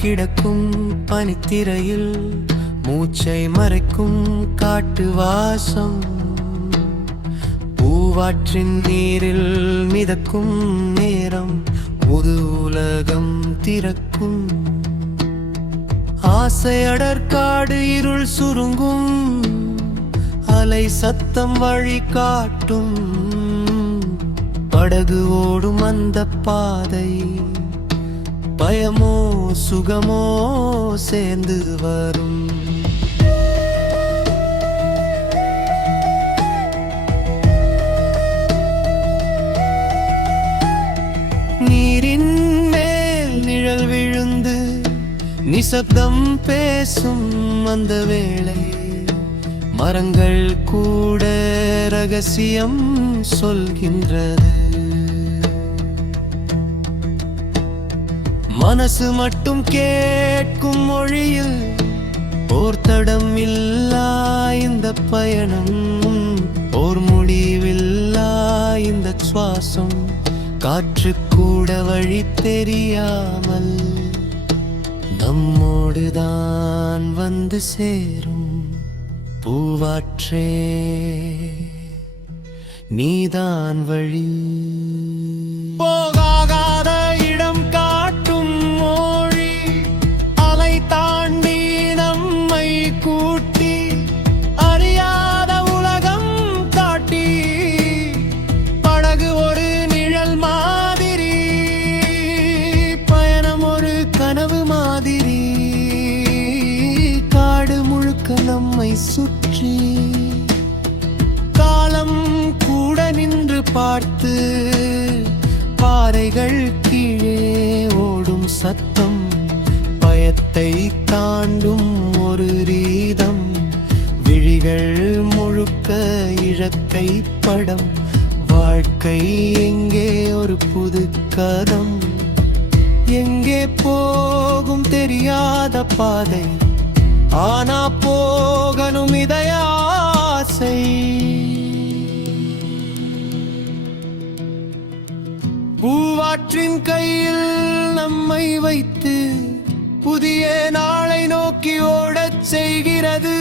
கிடக்கும் பனித்திரையில் மூச்சை மறைக்கும் காட்டு வாசம், பூவாற்றின் நீரில் மிதக்கும் நேரம் புது உலகம் திறக்கும். ஆசை அடற்காடு இருள் சுருங்கும், அலை சத்தம் வழி காட்டும். படகு ஓடும் அந்த பாதை பயமோ சுகமோ சேர்ந்து வரும். நீரின் மேல் நிழல் விழுந்து நிசப்தம் பேசும் அந்த வேளை, மரங்கள் கூட ரகசியம் சொல்கின்றது. மனசு மட்டும் கேட்கும் மொழியில் ஓர் தடம் இல்லா இந்த பயணம், ஓர் முடிவில்லா இந்த சுவாசம். காற்று கூட வழி தெரியாமல் நம்மோடுதான் வந்து சேரும். பூவாற்றே நீதான் வழி. போகாத இடம் காட்டும் மொழி, அலை தாண்டி நம்மை கூட்டி, அறியாத உலகம் காட்டி. படகு ஒரு நிழல் மாதிரி, பயணம் ஒரு கனவு மாதிரி. காடு முழுக்க நம்மை சுற்றி, காலம் கூட நின்று பார்த்து. பாறைகள் கீழே ஓடும் சத்தம், பயத்தை தாண்டும் ஒரு ரீதம். விழிகள் முழுக்க இழக்கை படம், வாழ்க்கை எங்கே ஒரு புது கதம். எங்கே போகும் தெரியாத பாதை, ஆனா போகணும் இதய ஆசை. பூவாற்றின் கையில் நம்மை வைத்து புதிய நாளை நோக்கி ஓடச் செய்கிறது.